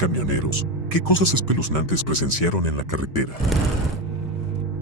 Camioneros, ¿qué cosas espeluznantes presenciaron en la carretera?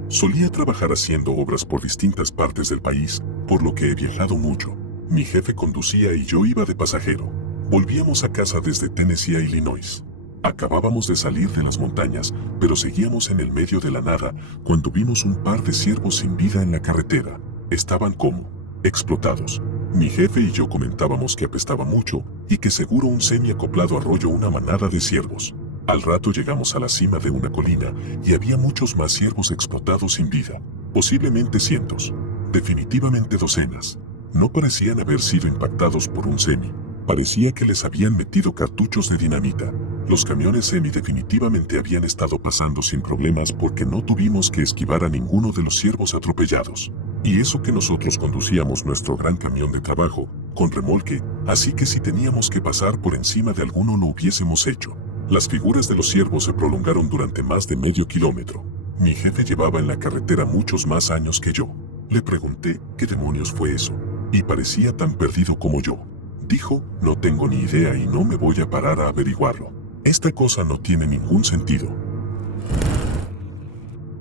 Solía trabajar haciendo obras por distintas partes del país, por lo que he viajado mucho. Mi jefe conducía y yo iba de pasajero. Volvíamos a casa desde Tennessee a Illinois. Acabábamos de salir de las montañas, pero seguíamos en el medio de la nada cuando vimos un par de ciervos sin vida en la carretera. Estaban como explotados. Mi jefe y yo comentábamos que apestaba mucho y que seguro un semi-acoplado arrolló una manada de ciervos. Al rato llegamos a la cima de una colina y había muchos más ciervos explotados sin vida. Posiblemente cientos. Definitivamente docenas. No parecían haber sido impactados por un semi. Parecía que les habían metido cartuchos de dinamita. Los camiones semi definitivamente habían estado pasando sin problemas porque no tuvimos que esquivar a ninguno de los ciervos atropellados. Y eso que nosotros conducíamos nuestro gran camión de trabajo, con remolque, así que si teníamos que pasar por encima de alguno lo hubiésemos hecho. Las figuras de los ciervos se prolongaron durante más de medio kilómetro. Mi jefe llevaba en la carretera muchos más años que yo. Le pregunté qué demonios fue eso, y parecía tan perdido como yo. Dijo, no tengo ni idea y no me voy a parar a averiguarlo. Esta cosa no tiene ningún sentido.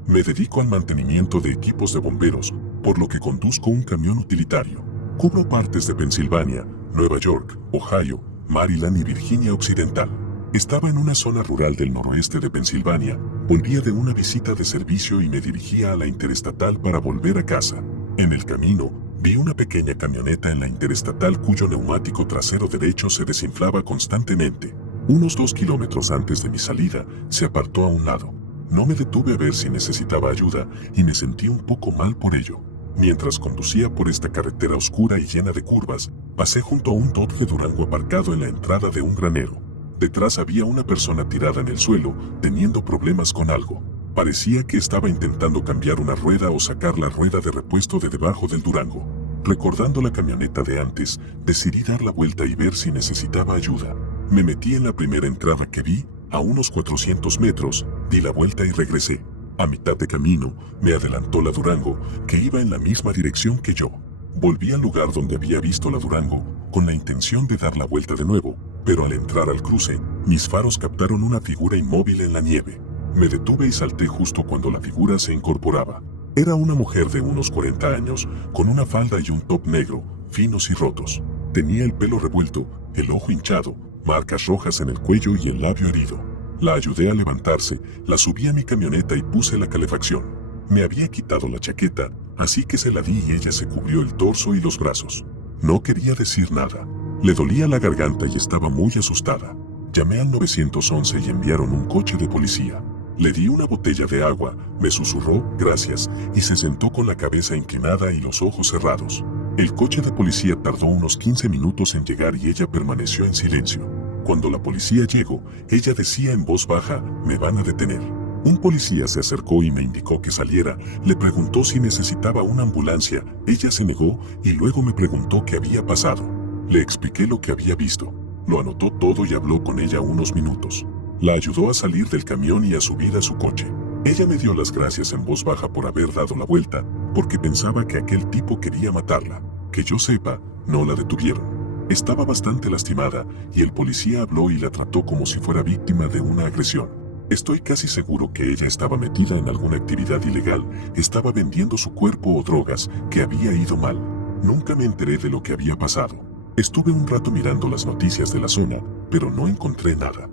Me dedico al mantenimiento de equipos de bomberos, por lo que conduzco un camión utilitario. Cubro partes de Pensilvania, Nueva York, Ohio, Maryland y Virginia Occidental. Estaba en una zona rural del noroeste de Pensilvania, volvía de una visita de servicio y me dirigía a la interestatal para volver a casa. En el camino, vi una pequeña camioneta en la interestatal cuyo neumático trasero derecho se desinflaba constantemente. Unos 2 kilómetros antes de mi salida, se apartó a un lado. No me detuve a ver si necesitaba ayuda y me sentí un poco mal por ello. Mientras conducía por esta carretera oscura y llena de curvas, pasé junto a un Dodge Durango aparcado en la entrada de un granero. Detrás había una persona tirada en el suelo, teniendo problemas con algo. Parecía que estaba intentando cambiar una rueda o sacar la rueda de repuesto de debajo del Durango. Recordando la camioneta de antes, decidí dar la vuelta y ver si necesitaba ayuda. Me metí en la primera entrada que vi, a unos 400 metros, di la vuelta y regresé. A mitad de camino, me adelantó la Durango, que iba en la misma dirección que yo. Volví al lugar donde había visto la Durango, con la intención de dar la vuelta de nuevo, pero al entrar al cruce, mis faros captaron una figura inmóvil en la nieve. Me detuve y salté justo cuando la figura se incorporaba. Era una mujer de unos 40 años, con una falda y un top negro, finos y rotos. Tenía el pelo revuelto, el ojo hinchado, marcas rojas en el cuello y el labio herido. La ayudé a levantarse, la subí a mi camioneta y puse la calefacción. Me había quitado la chaqueta, así que se la di y ella se cubrió el torso y los brazos. No quería decir nada. Le dolía la garganta y estaba muy asustada. Llamé al 911 y enviaron un coche de policía. Le di una botella de agua, me susurró, gracias, y se sentó con la cabeza inclinada y los ojos cerrados. El coche de policía tardó unos 15 minutos en llegar y ella permaneció en silencio. Cuando la policía llegó, ella decía en voz baja, me van a detener. Un policía se acercó y me indicó que saliera, le preguntó si necesitaba una ambulancia, ella se negó y luego me preguntó qué había pasado. Le expliqué lo que había visto. Lo anotó todo y habló con ella unos minutos. La ayudó a salir del camión y a subir a su coche. Ella me dio las gracias en voz baja por haber dado la vuelta, porque pensaba que aquel tipo quería matarla. Que yo sepa, no la detuvieron. Estaba bastante lastimada y el policía habló y la trató como si fuera víctima de una agresión. Estoy casi seguro que ella estaba metida en alguna actividad ilegal, estaba vendiendo su cuerpo o drogas, que había ido mal. Nunca me enteré de lo que había pasado. Estuve un rato mirando las noticias de la zona, pero no encontré nada.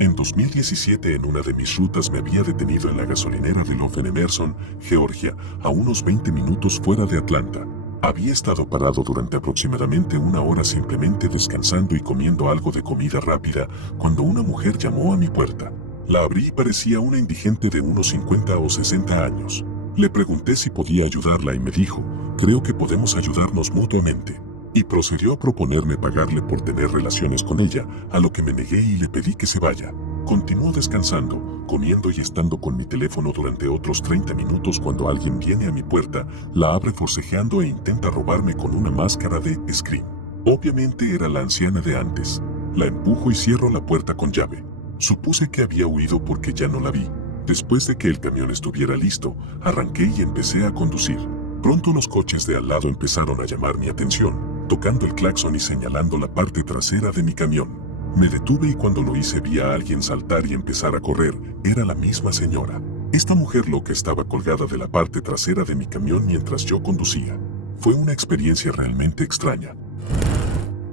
En 2017 en una de mis rutas me había detenido en la gasolinera de Love en Emerson, Georgia, a unos 20 minutos fuera de Atlanta. Había estado parado durante aproximadamente una hora simplemente descansando y comiendo algo de comida rápida cuando una mujer llamó a mi puerta. La abrí y parecía una indigente de unos 50 o 60 años. Le pregunté si podía ayudarla y me dijo, creo que podemos ayudarnos mutuamente. Y procedió a proponerme pagarle por tener relaciones con ella, a lo que me negué y le pedí que se vaya. Continuó descansando, comiendo y estando con mi teléfono durante otros 30 minutos cuando alguien viene a mi puerta, la abre forcejeando e intenta robarme con una máscara de Scream. Obviamente era la anciana de antes. La empujo y cierro la puerta con llave. Supuse que había huido porque ya no la vi. Después de que el camión estuviera listo, arranqué y empecé a conducir. Pronto los coches de al lado empezaron a llamar mi atención, tocando el claxon y señalando la parte trasera de mi camión. Me detuve y cuando lo hice vi a alguien saltar y empezar a correr. Era la misma señora. Esta mujer loca estaba colgada de la parte trasera de mi camión mientras yo conducía. Fue una experiencia realmente extraña.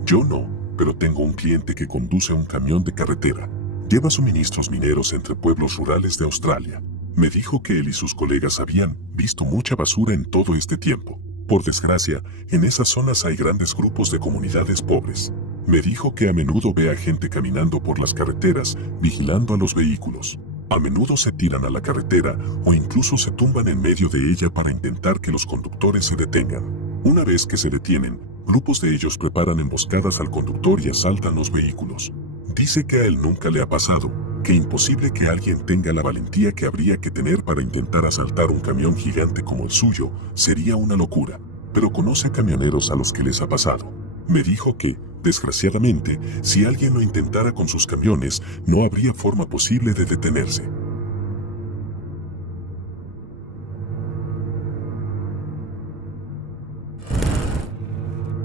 Yo no, pero tengo un cliente que conduce un camión de carretera. Lleva suministros mineros entre pueblos rurales de Australia. Me dijo que él y sus colegas habían visto mucha basura en todo este tiempo. Por desgracia, en esas zonas hay grandes grupos de comunidades pobres. Me dijo que a menudo ve a gente caminando por las carreteras, vigilando a los vehículos. A menudo se tiran a la carretera o incluso se tumban en medio de ella para intentar que los conductores se detengan. Una vez que se detienen, grupos de ellos preparan emboscadas al conductor y asaltan los vehículos. Dice que a él nunca le ha pasado, que imposible que alguien tenga la valentía que habría que tener para intentar asaltar un camión gigante como el suyo, sería una locura, pero conoce camioneros a los que les ha pasado. Me dijo que, desgraciadamente, si alguien lo intentara con sus camiones, no habría forma posible de detenerse.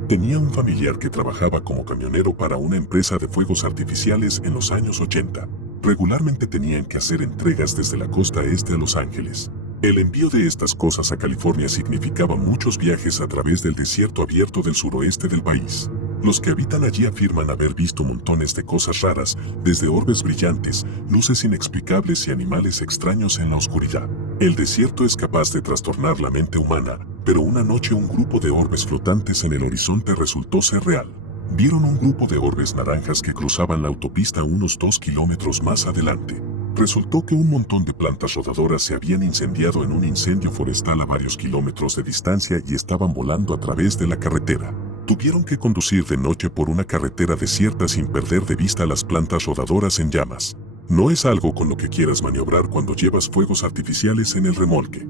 Tenía un familiar que trabajaba como camionero para una empresa de fuegos artificiales en los años 80. Regularmente tenían que hacer entregas desde la costa este a Los Ángeles. El envío de estas cosas a California significaba muchos viajes a través del desierto abierto del suroeste del país. Los que habitan allí afirman haber visto montones de cosas raras, desde orbes brillantes, luces inexplicables y animales extraños en la oscuridad. El desierto es capaz de trastornar la mente humana, pero una noche un grupo de orbes flotantes en el horizonte resultó ser real. Vieron un grupo de orbes naranjas que cruzaban la autopista unos 2 kilómetros más adelante. Resultó que un montón de plantas rodadoras se habían incendiado en un incendio forestal a varios kilómetros de distancia y estaban volando a través de la carretera. Tuvieron que conducir de noche por una carretera desierta sin perder de vista las plantas rodadoras en llamas. No es algo con lo que quieras maniobrar cuando llevas fuegos artificiales en el remolque.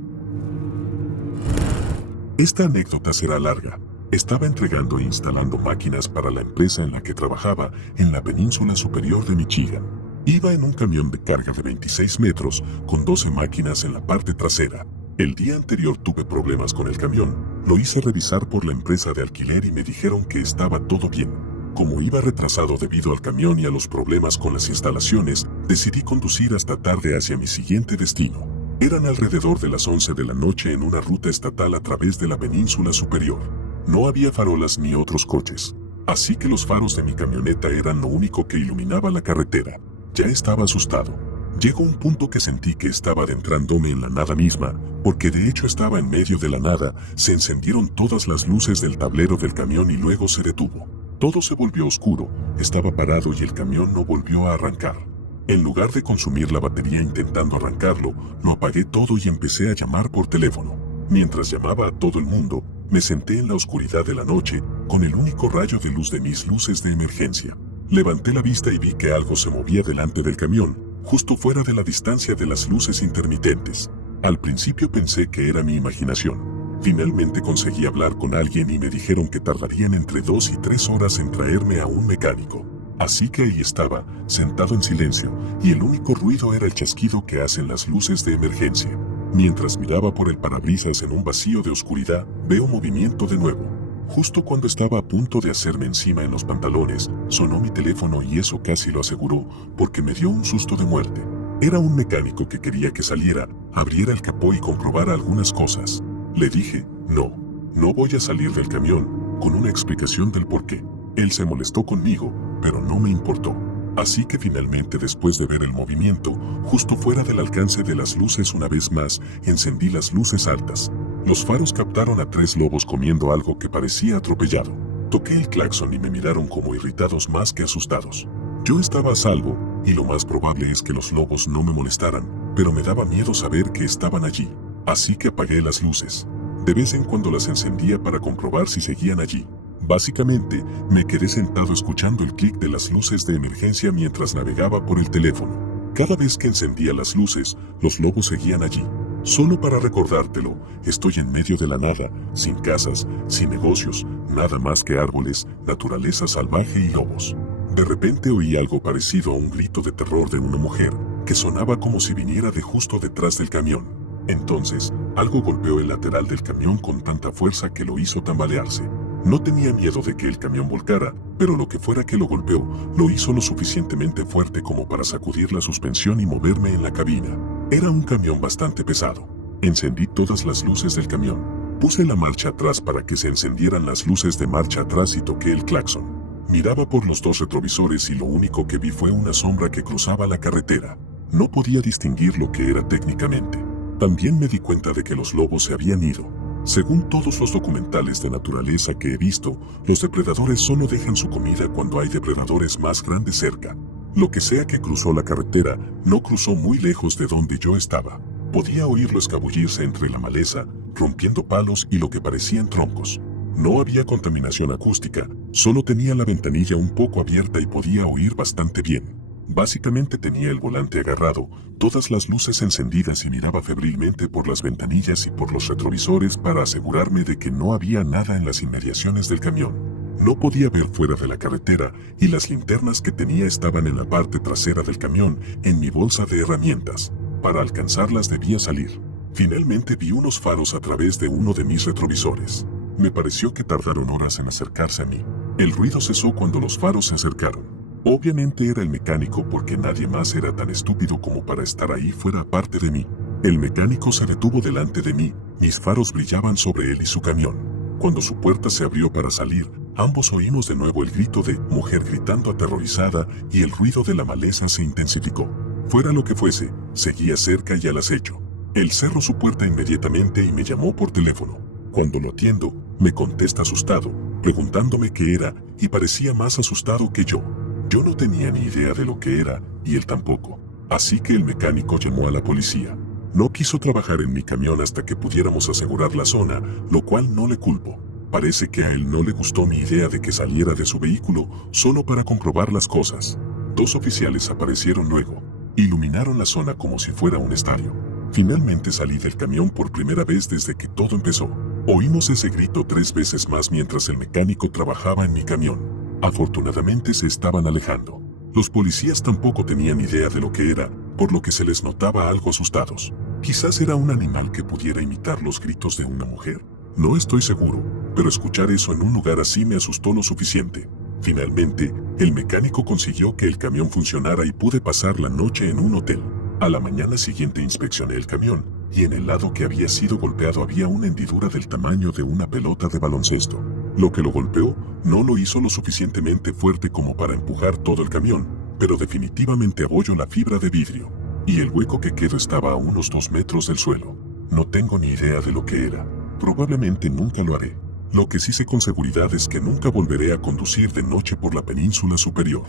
Esta anécdota será larga. Estaba entregando e instalando máquinas para la empresa en la que trabajaba en la península superior de Michigan. Iba en un camión de carga de 26 metros con 12 máquinas en la parte trasera. El día anterior tuve problemas con el camión. Lo hice revisar por la empresa de alquiler y me dijeron que estaba todo bien. Como iba retrasado debido al camión y a los problemas con las instalaciones, decidí conducir hasta tarde hacia mi siguiente destino. Eran alrededor de las 11 de la noche en una ruta estatal a través de la península superior. No había farolas ni otros coches, así que los faros de mi camioneta eran lo único que iluminaba la carretera. Ya estaba asustado. Llegó un punto que sentí que estaba adentrándome en la nada misma, porque de hecho estaba en medio de la nada. Se encendieron todas las luces del tablero del camión y luego se detuvo. Todo se volvió oscuro, estaba parado y el camión no volvió a arrancar. En lugar de consumir la batería intentando arrancarlo, lo apagué todo y empecé a llamar por teléfono. Mientras llamaba a todo el mundo, me senté en la oscuridad de la noche, con el único rayo de luz de mis luces de emergencia. Levanté la vista y vi que algo se movía delante del camión, justo fuera de la distancia de las luces intermitentes. Al principio pensé que era mi imaginación. Finalmente conseguí hablar con alguien y me dijeron que tardarían entre 2 y 3 horas en traerme a un mecánico. Así que ahí estaba, sentado en silencio, y el único ruido era el chasquido que hacen las luces de emergencia. Mientras miraba por el parabrisas en un vacío de oscuridad, veo movimiento de nuevo. Justo cuando estaba a punto de hacerme encima en los pantalones, sonó mi teléfono y eso casi lo aseguró, porque me dio un susto de muerte. Era un mecánico que quería que saliera, abriera el capó y comprobara algunas cosas. Le dije, no voy a salir del camión, con una explicación del por qué. Él se molestó conmigo, pero no me importó. Así que finalmente, después de ver el movimiento, justo fuera del alcance de las luces una vez más, encendí las luces altas. Los faros captaron a 3 lobos comiendo algo que parecía atropellado. Toqué el claxon y me miraron como irritados más que asustados. Yo estaba a salvo, y lo más probable es que los lobos no me molestaran, pero me daba miedo saber que estaban allí. Así que apagué las luces. De vez en cuando las encendía para comprobar si seguían allí. Básicamente, me quedé sentado escuchando el clic de las luces de emergencia mientras navegaba por el teléfono. Cada vez que encendía las luces, los lobos seguían allí. Solo para recordártelo, estoy en medio de la nada, sin casas, sin negocios, nada más que árboles, naturaleza salvaje y lobos. De repente oí algo parecido a un grito de terror de una mujer, que sonaba como si viniera de justo detrás del camión. Entonces, algo golpeó el lateral del camión con tanta fuerza que lo hizo tambalearse. No tenía miedo de que el camión volcara, pero lo que fuera que lo golpeó, lo hizo lo suficientemente fuerte como para sacudir la suspensión y moverme en la cabina. Era un camión bastante pesado. Encendí todas las luces del camión. Puse la marcha atrás para que se encendieran las luces de marcha atrás y toqué el claxon. Miraba por los dos retrovisores y lo único que vi fue una sombra que cruzaba la carretera. No podía distinguir lo que era técnicamente. También me di cuenta de que los lobos se habían ido. Según todos los documentales de naturaleza que he visto, los depredadores solo dejan su comida cuando hay depredadores más grandes cerca. Lo que sea que cruzó la carretera, no cruzó muy lejos de donde yo estaba. Podía oírlo escabullirse entre la maleza, rompiendo palos y lo que parecían troncos. No había contaminación acústica, solo tenía la ventanilla un poco abierta y podía oír bastante bien. Básicamente tenía el volante agarrado, todas las luces encendidas y miraba febrilmente por las ventanillas y por los retrovisores para asegurarme de que no había nada en las inmediaciones del camión. No podía ver fuera de la carretera y las linternas que tenía estaban en la parte trasera del camión, en mi bolsa de herramientas. Para alcanzarlas debía salir. Finalmente vi unos faros a través de uno de mis retrovisores. Me pareció que tardaron horas en acercarse a mí. El ruido cesó cuando los faros se acercaron. Obviamente era el mecánico porque nadie más era tan estúpido como para estar ahí fuera aparte de mí. El mecánico se detuvo delante de mí, mis faros brillaban sobre él y su camión. Cuando su puerta se abrió para salir, ambos oímos de nuevo el grito de mujer gritando aterrorizada y el ruido de la maleza se intensificó. Fuera lo que fuese, seguía cerca y al acecho. Él cerró su puerta inmediatamente y me llamó por teléfono. Cuando lo atiendo, me contesta asustado, preguntándome qué era, y parecía más asustado que yo. Yo no tenía ni idea de lo que era, y él tampoco. Así que el mecánico llamó a la policía. No quiso trabajar en mi camión hasta que pudiéramos asegurar la zona, lo cual no le culpo. Parece que a él no le gustó mi idea de que saliera de su vehículo solo para comprobar las cosas. 2 oficiales aparecieron luego. Iluminaron la zona como si fuera un estadio. Finalmente salí del camión por primera vez desde que todo empezó. Oímos ese grito 3 veces más mientras el mecánico trabajaba en mi camión. Afortunadamente se estaban alejando. Los policías tampoco tenían idea de lo que era, por lo que se les notaba algo asustados. Quizás era un animal que pudiera imitar los gritos de una mujer. No estoy seguro, pero escuchar eso en un lugar así me asustó lo suficiente. Finalmente, el mecánico consiguió que el camión funcionara y pude pasar la noche en un hotel. A la mañana siguiente inspeccioné el camión, y en el lado que había sido golpeado había una hendidura del tamaño de una pelota de baloncesto. Lo que lo golpeó no lo hizo lo suficientemente fuerte como para empujar todo el camión, pero definitivamente abolló la fibra de vidrio, y el hueco que quedó estaba a unos 2 metros del suelo. No tengo ni idea de lo que era. Probablemente nunca lo haré. Lo que sí sé con seguridad es que nunca volveré a conducir de noche por la península superior.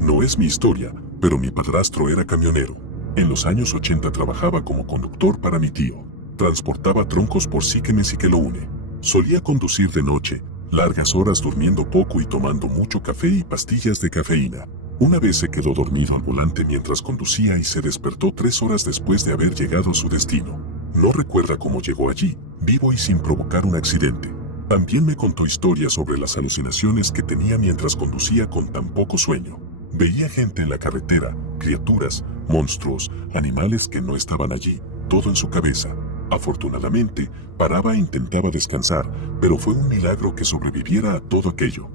No es mi historia, pero mi padrastro era camionero. En los años 80 trabajaba como conductor para mi tío. Transportaba troncos por Síquemes y Queloune. Solía conducir de noche, largas horas durmiendo poco y tomando mucho café y pastillas de cafeína. Una vez se quedó dormido al volante mientras conducía y se despertó 3 horas después de haber llegado a su destino. No recuerda cómo llegó allí, vivo y sin provocar un accidente. También me contó historias sobre las alucinaciones que tenía mientras conducía con tan poco sueño. Veía gente en la carretera, criaturas, monstruos, animales que no estaban allí, todo en su cabeza. Afortunadamente, paraba e intentaba descansar, pero fue un milagro que sobreviviera a todo aquello.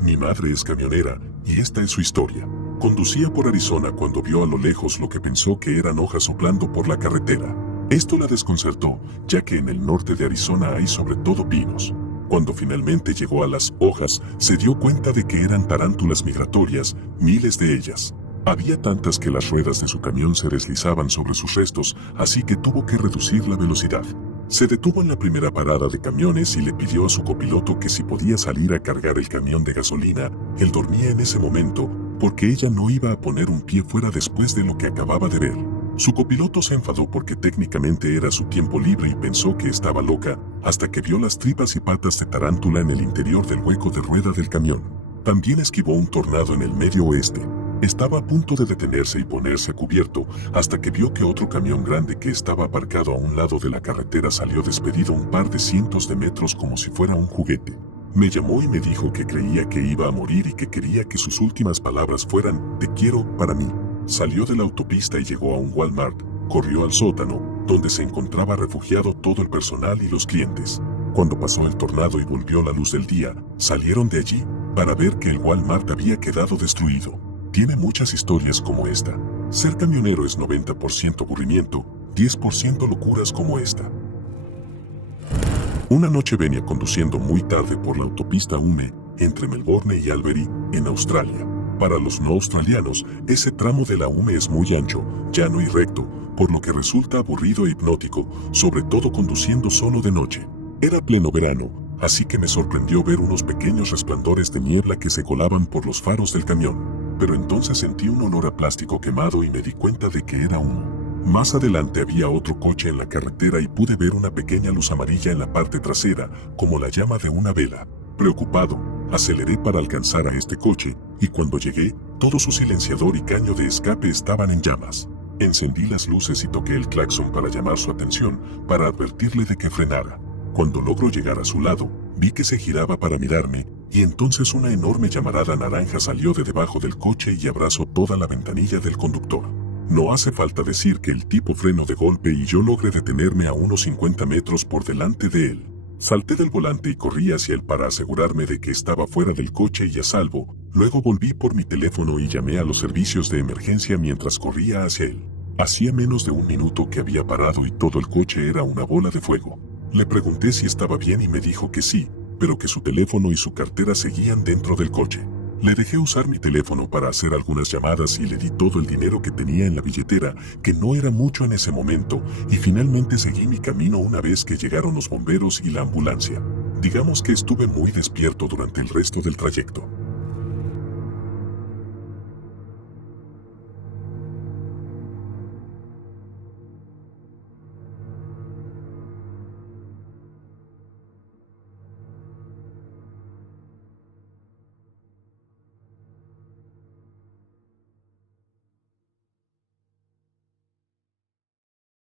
Mi madre es camionera, y esta es su historia. Conducía por Arizona cuando vio a lo lejos lo que pensó que eran hojas soplando por la carretera. Esto la desconcertó, ya que en el norte de Arizona hay sobre todo pinos. Cuando finalmente llegó a las hojas, se dio cuenta de que eran tarántulas migratorias, miles de ellas. Había tantas que las ruedas de su camión se deslizaban sobre sus restos, así que tuvo que reducir la velocidad. Se detuvo en la primera parada de camiones y le pidió a su copiloto que si podía salir a cargar el camión de gasolina. Él dormía en ese momento, porque ella no iba a poner un pie fuera después de lo que acababa de ver. Su copiloto se enfadó porque técnicamente era su tiempo libre y pensó que estaba loca, hasta que vio las tripas y patas de tarántula en el interior del hueco de rueda del camión. También esquivó un tornado en el medio oeste. Estaba a punto de detenerse y ponerse a cubierto, hasta que vio que otro camión grande que estaba aparcado a un lado de la carretera salió despedido un par de cientos de metros como si fuera un juguete. Me llamó y me dijo que creía que iba a morir y que quería que sus últimas palabras fueran, "Te quiero", para mí. Salió de la autopista y llegó a un Walmart, corrió al sótano, donde se encontraba refugiado todo el personal y los clientes. Cuando pasó el tornado y volvió la luz del día, salieron de allí para ver que el Walmart había quedado destruido. Tiene muchas historias como esta. Ser camionero es 90% aburrimiento, 10% locuras como esta. Una noche venía conduciendo muy tarde por la autopista 1 entre Melbourne y Albury, en Australia. Para los no australianos, ese tramo de la 1 es muy ancho, llano y recto, por lo que resulta aburrido e hipnótico, sobre todo conduciendo solo de noche. Era pleno verano, así que me sorprendió ver unos pequeños resplandores de niebla que se colaban por los faros del camión. Pero entonces sentí un olor a plástico quemado y me di cuenta de que era humo. Más adelante había otro coche en la carretera y pude ver una pequeña luz amarilla en la parte trasera, como la llama de una vela. Preocupado, aceleré para alcanzar a este coche, y cuando llegué, todo su silenciador y caño de escape estaban en llamas. Encendí las luces y toqué el claxon para llamar su atención, para advertirle de que frenara. Cuando logró llegar a su lado, vi que se giraba para mirarme, y entonces una enorme llamarada naranja salió de debajo del coche y abrazó toda la ventanilla del conductor. No hace falta decir que el tipo frenó de golpe y yo logré detenerme a unos 50 metros por delante de él. Salté del volante y corrí hacia él para asegurarme de que estaba fuera del coche y a salvo. Luego volví por mi teléfono y llamé a los servicios de emergencia mientras corría hacia él. Hacía menos de un minuto que había parado y todo el coche era una bola de fuego. Le pregunté si estaba bien y me dijo que sí, pero que su teléfono y su cartera seguían dentro del coche. Le dejé usar mi teléfono para hacer algunas llamadas y le di todo el dinero que tenía en la billetera, que no era mucho en ese momento, y finalmente seguí mi camino una vez que llegaron los bomberos y la ambulancia. Digamos que estuve muy despierto durante el resto del trayecto.